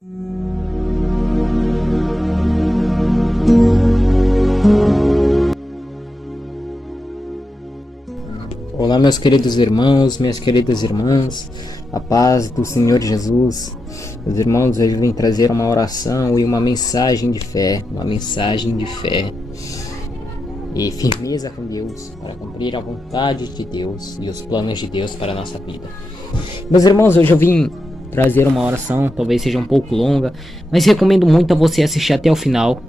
Olá, meus queridos irmãos, minhas queridas irmãs, a paz do Senhor Jesus. Meus irmãos, hoje eu vim trazer uma oração e uma mensagem de fé, e firmeza com Deus, para cumprir a vontade de Deus e os planos de Deus para a nossa vida. Meus irmãos, hoje eu vim trazer uma oração, talvez seja um pouco longa, mas recomendo muito a você assistir até o final.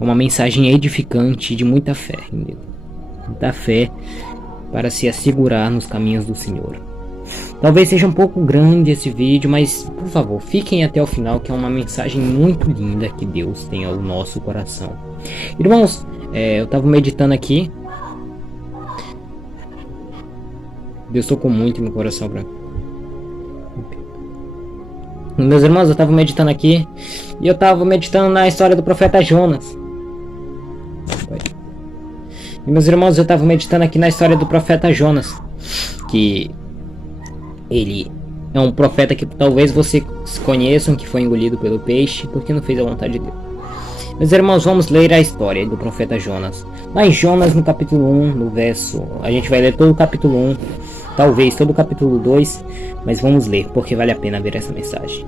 É uma mensagem edificante de muita fé, entendeu? Muita fé para se assegurar nos caminhos do Senhor. Talvez seja um pouco grande esse vídeo, mas por favor, fiquem até o final, que é uma mensagem muito linda que Deus tem ao nosso coração. Irmãos, eu estava meditando aqui. Deus tocou muito no meu coração pra... Meus irmãos, eu estava meditando aqui, e eu estava meditando na história do profeta Jonas. E meus irmãos, eu estava meditando aqui na história do profeta Jonas, que ele é um profeta que talvez vocês conheçam, que foi engolido pelo peixe porque não fez a vontade de Deus. Meus irmãos, vamos ler a história do profeta Jonas. Lá em Jonas, no capítulo 1, no verso... A gente vai ler todo o capítulo 1, talvez todo o capítulo 2, mas vamos ler, porque vale a pena ver essa mensagem.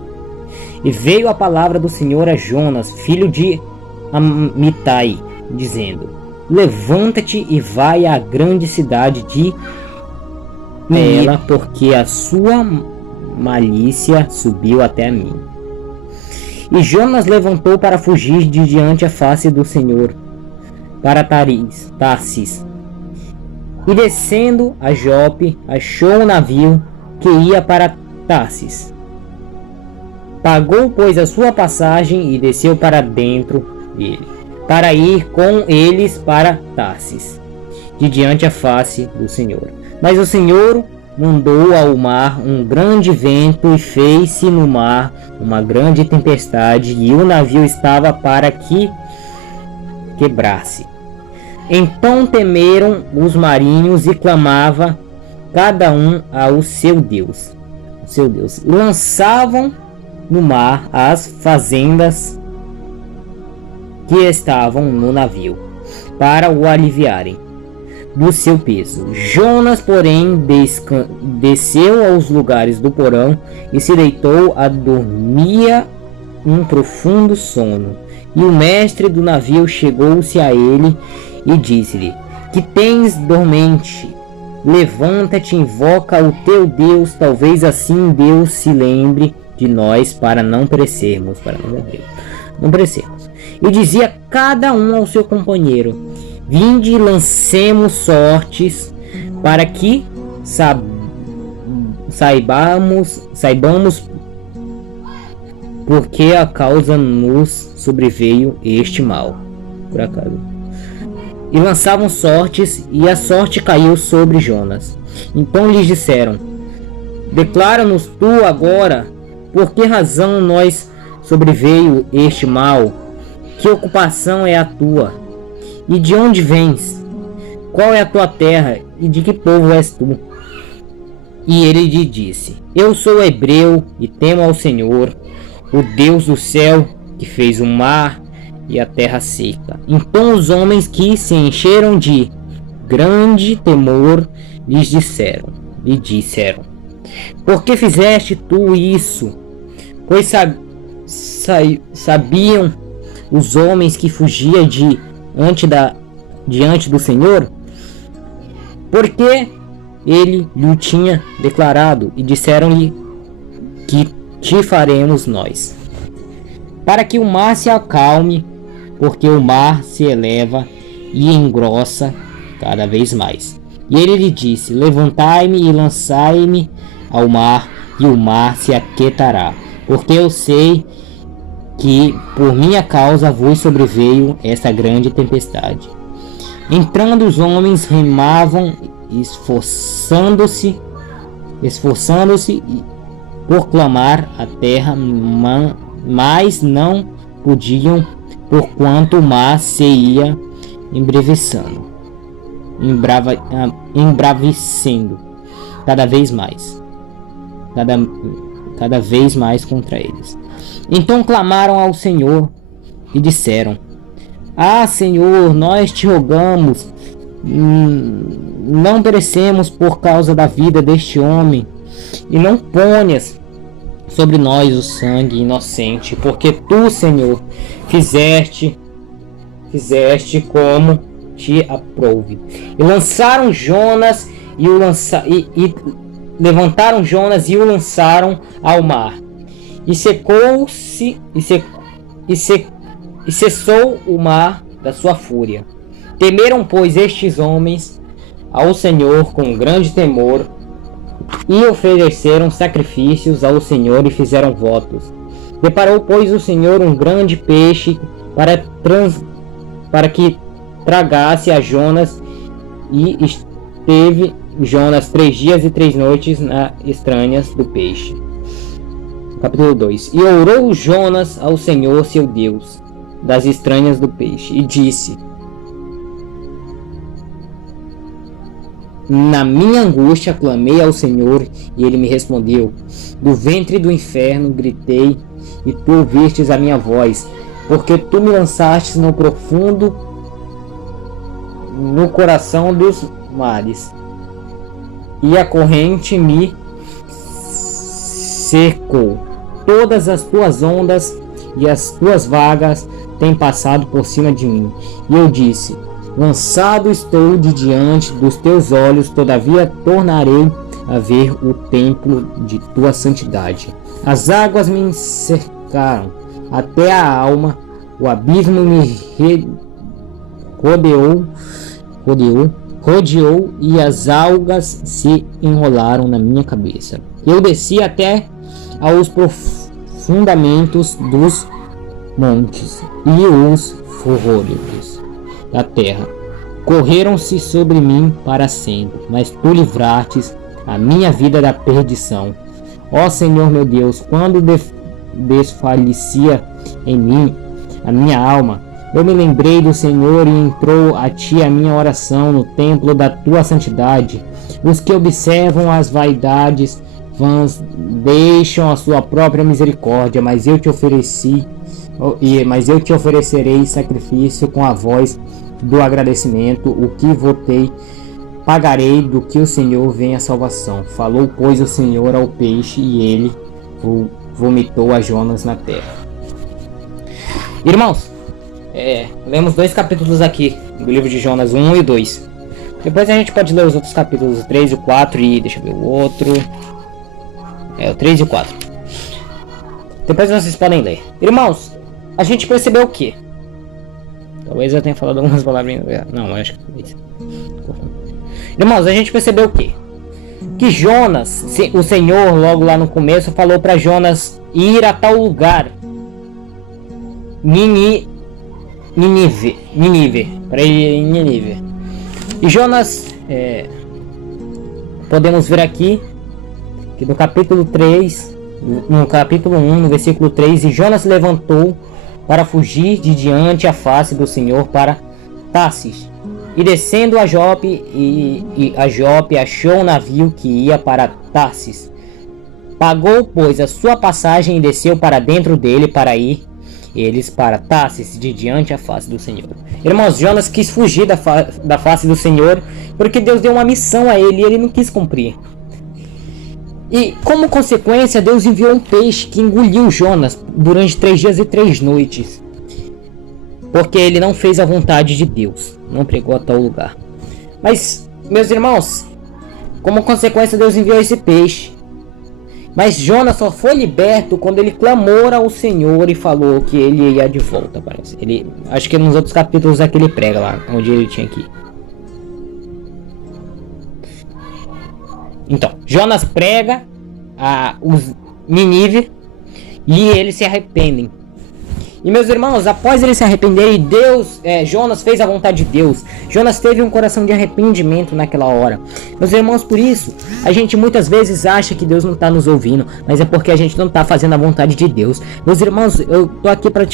E veio a palavra do Senhor a Jonas, filho de Amitai, dizendo: levanta-te e vai à grande cidade de Nínive, porque a sua malícia subiu até a mim. E Jonas levantou para fugir de diante a face do Senhor, para Tarsis. E descendo a Jope, achou um navio que ia para Tarsis. Pagou, pois, a sua passagem e desceu para dentro dele, para ir com eles para Tarsis, de diante a face do Senhor. Mas o Senhor mandou ao mar um grande vento e fez-se no mar uma grande tempestade, e o navio estava para que quebrar-se. Então temeram os marinhos e clamava cada um ao seu Deus, e lançavam no mar as fazendas que estavam no navio, para o aliviarem do seu peso. Jonas, porém, desceu aos lugares do porão e se deitou a dormia um profundo sono. E o mestre do navio chegou-se a ele e disse-lhe: que tens dormente? Levanta-te, invoca o teu Deus, talvez assim Deus se lembre de nós, para não perecermos, não perecermos. E dizia cada um ao seu companheiro: vinde e lancemos sortes, para que saibamos por que a causa nos sobreveio este mal, por acaso. E lançavam sortes, e a sorte caiu sobre Jonas. Então lhes disseram: declara-nos tu agora, por que razão nós sobreveio este mal? Que ocupação é a tua? E de onde vens? Qual é a tua terra? E de que povo és tu? E ele lhe disse: eu sou hebreu e temo ao Senhor, o Deus do céu, que fez o mar e a terra seca. Então os homens, que se encheram de grande temor, lhe disseram: por que fizeste tu isso? Pois sabiam os homens que fugia diante do Senhor, porque ele lhe tinha declarado, e disseram-lhe: que te faremos nós, para que o mar se acalme, porque o mar se eleva e engrossa cada vez mais. E ele lhe disse: levantai-me e lançai-me ao mar, e o mar se aquietará, porque eu sei que por minha causa vos sobreveio essa grande tempestade. Entrando os homens remavam, esforçando-se por clamar a terra, mas não podiam, porquanto o mar se ia embravecendo cada vez mais. cada vez mais contra eles. Então clamaram ao Senhor e disseram: Ah, Senhor, nós te rogamos, não perecemos por causa da vida deste homem, e não ponhas sobre nós o sangue inocente, porque tu, Senhor, fizeste como te aprouve. E lançaram Jonas e levantaram Jonas e o lançaram ao mar. E secou-se e cessou o mar da sua fúria. Temeram, pois, estes homens ao Senhor com grande temor, e ofereceram sacrifícios ao Senhor e fizeram votos. Preparou, pois, o Senhor um grande peixe para que tragasse a Jonas, e esteve Jonas 3 dias e 3 noites nas entranhas do peixe. Capítulo 2. E orou Jonas ao Senhor seu Deus das entranhas do peixe, e disse: Na minha angústia clamei ao Senhor, e ele me respondeu. Do ventre do inferno gritei, e tu ouvistes a minha voz, porque tu me lançastes no profundo, no coração dos mares, e a corrente me cercou. Todas as tuas ondas e as tuas vagas têm passado por cima de mim. E eu disse: Lançado estou de diante dos teus olhos, todavia tornarei a ver o templo de tua santidade. As águas me cercaram até a alma, o abismo me rodeou e as algas se enrolaram na minha cabeça. Eu desci até aos fundamentos dos montes, e os forrolhos da terra correram-se sobre mim para sempre, mas tu livrastes a minha vida da perdição. Ó Senhor meu Deus, quando desfalecia em mim a minha alma, eu me lembrei do Senhor, e entrou a ti a minha oração no templo da tua santidade. Os que observam as vaidades vãs deixam a sua própria misericórdia, mas eu te oferecerei sacrifício com a voz do agradecimento, o que votei pagarei, do que o Senhor vem a salvação. Falou, pois, o Senhor ao peixe, e ele vomitou a Jonas na terra. Irmãos, lemos 2 capítulos aqui do livro de Jonas, 1 e 2. Depois a gente pode ler os outros capítulos, 3 e 4, e deixa eu ver o outro. O 3 e 4. Depois vocês podem ler. Irmãos, a gente percebeu o quê? Talvez eu tenha falado algumas palavrinhas. Não, acho que foi isso. Irmãos, a gente percebeu o quê? Que Jonas, o Senhor, logo lá no começo, falou para Jonas ir a tal lugar. Nínive. Para ir em Nínive. E Jonas, podemos ver aqui, que no capítulo 3, no capítulo 1, no versículo 3, e Jonas levantou para fugir de diante a face do Senhor para Tarsis. E descendo a Jope, e a Jope achou um navio que ia para Tarsis. Pagou, pois, a sua passagem e desceu para dentro dele para ir eles para Tarsis, de diante a face do Senhor. Irmãos, Jonas quis fugir da face do Senhor, porque Deus deu uma missão a ele e ele não quis cumprir. E como consequência, Deus enviou um peixe que engoliu Jonas durante 3 dias e 3 noites. Porque ele não fez a vontade de Deus, não pregou a tal lugar. Mas, meus irmãos, como consequência, Deus enviou esse peixe. Mas Jonas só foi liberto quando ele clamou ao Senhor e falou que ele ia de volta, parece. Acho que nos outros capítulos aqui ele prega lá, onde ele tinha que ir. Então, Jonas prega a os Nínive e eles se arrependem. E meus irmãos, após eles se arrependerem, Jonas fez a vontade de Deus. Jonas teve um coração de arrependimento naquela hora. Meus irmãos, por isso, a gente muitas vezes acha que Deus não está nos ouvindo, mas é porque a gente não está fazendo a vontade de Deus. Meus irmãos, eu tô aqui para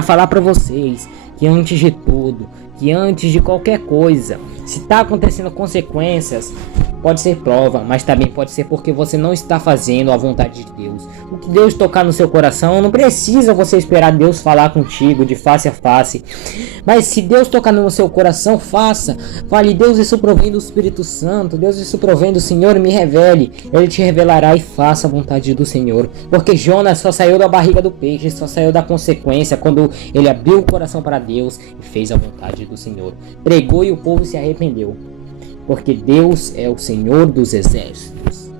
falar para vocês que antes de tudo, que antes de qualquer coisa, se está acontecendo consequências, pode ser prova, mas também pode ser porque você não está fazendo a vontade de Deus. O que Deus tocar no seu coração, não precisa você esperar Deus falar contigo de face a face. Mas se Deus tocar no seu coração, faça. Fale: Deus, isso provém do Espírito Santo. Deus, isso provém do Senhor, me revele. Ele te revelará e faça a vontade do Senhor. Porque Jonas só saiu da barriga do peixe, só saiu da consequência quando ele abriu o coração para Deus e fez a vontade do Senhor. Pregou e o povo se arrependeu. Porque Deus é o Senhor dos exércitos.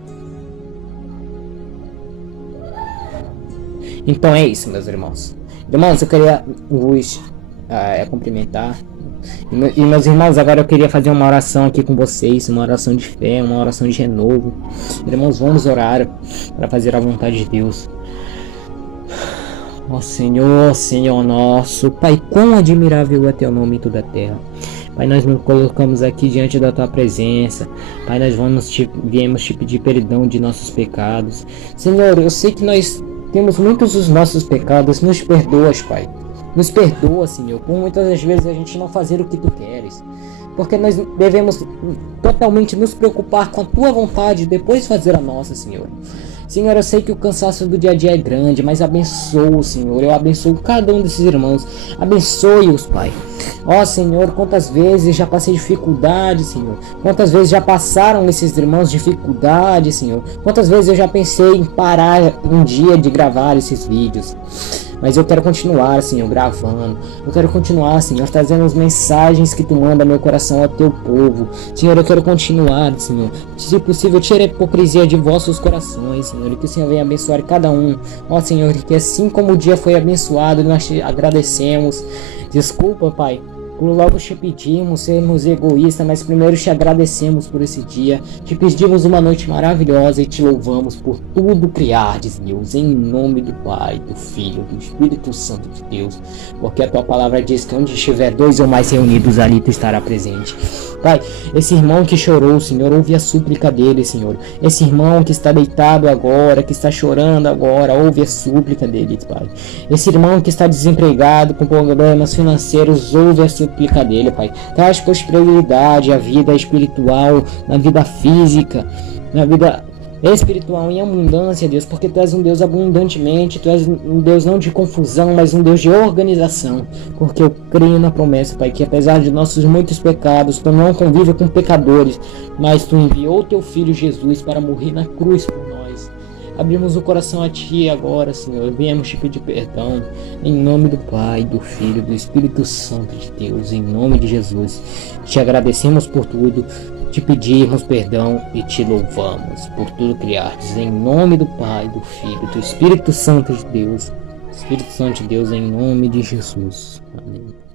Então é isso, meus irmãos. Irmãos, eu queria vos cumprimentar. E meus irmãos, agora eu queria fazer uma oração aqui com vocês. Uma oração de fé, uma oração de renovo. Irmãos, vamos orar para fazer a vontade de Deus. Ó Senhor, Senhor nosso, Pai, quão admirável é teu nome em toda a terra. Pai, nós nos colocamos aqui diante da tua presença. Pai, nós viemos te pedir perdão de nossos pecados. Senhor, eu sei que nós temos muitos dos nossos pecados. Nos perdoas, Pai. Nos perdoa, Senhor, por muitas das vezes a gente não fazer o que tu queres. Porque nós devemos totalmente nos preocupar com a tua vontade e depois fazer a nossa, Senhor. Senhor, eu sei que o cansaço do dia a dia é grande, mas abençoa, Senhor. Eu abençoo cada um desses irmãos. Abençoe-os, Pai. Ó, Senhor, quantas vezes já passei dificuldade, Senhor. Quantas vezes já passaram esses irmãos dificuldade, Senhor. Quantas vezes eu já pensei em parar um dia de gravar esses vídeos. Mas eu quero continuar, Senhor, gravando. Eu quero continuar, Senhor, trazendo as mensagens que tu manda ao meu coração, ao teu povo. Senhor, eu quero continuar, Senhor. Se possível, tira a hipocrisia de vossos corações, Senhor. E que o Senhor venha abençoar cada um. Ó, Senhor, que assim como o dia foi abençoado, nós te agradecemos. Desculpa, Pai, por logo te pedimos sermos egoístas, mas primeiro te agradecemos por esse dia. Te pedimos uma noite maravilhosa e te louvamos por tudo criardes, Deus, em nome do Pai, do Filho, do Espírito Santo de Deus. Porque a tua palavra diz que onde estiver dois ou mais reunidos, ali tu estará presente. Pai, esse irmão que chorou, Senhor, ouve a súplica dele, Senhor. Esse irmão que está deitado agora, que está chorando agora, ouve a súplica dele, Pai. Esse irmão que está desempregado, com problemas financeiros, ouve a súplica dele, Pai. Traz prosperidade à vida espiritual, na vida física, na vida espiritual em abundância, Deus, porque tu és um Deus abundantemente, tu és um Deus não de confusão, mas um Deus de organização, porque eu creio na promessa, Pai, que apesar de nossos muitos pecados, tu não convive com pecadores, mas tu enviou teu Filho Jesus para morrer na cruz por nós. Abrimos o coração a ti agora, Senhor, viemos te pedir perdão, em nome do Pai, do Filho, do Espírito Santo de Deus, em nome de Jesus. Te agradecemos por tudo, te pedimos perdão e te louvamos por tudo criardes, em nome do Pai, do Filho, do Espírito Santo de Deus. Espírito Santo de Deus, em nome de Jesus. Amém.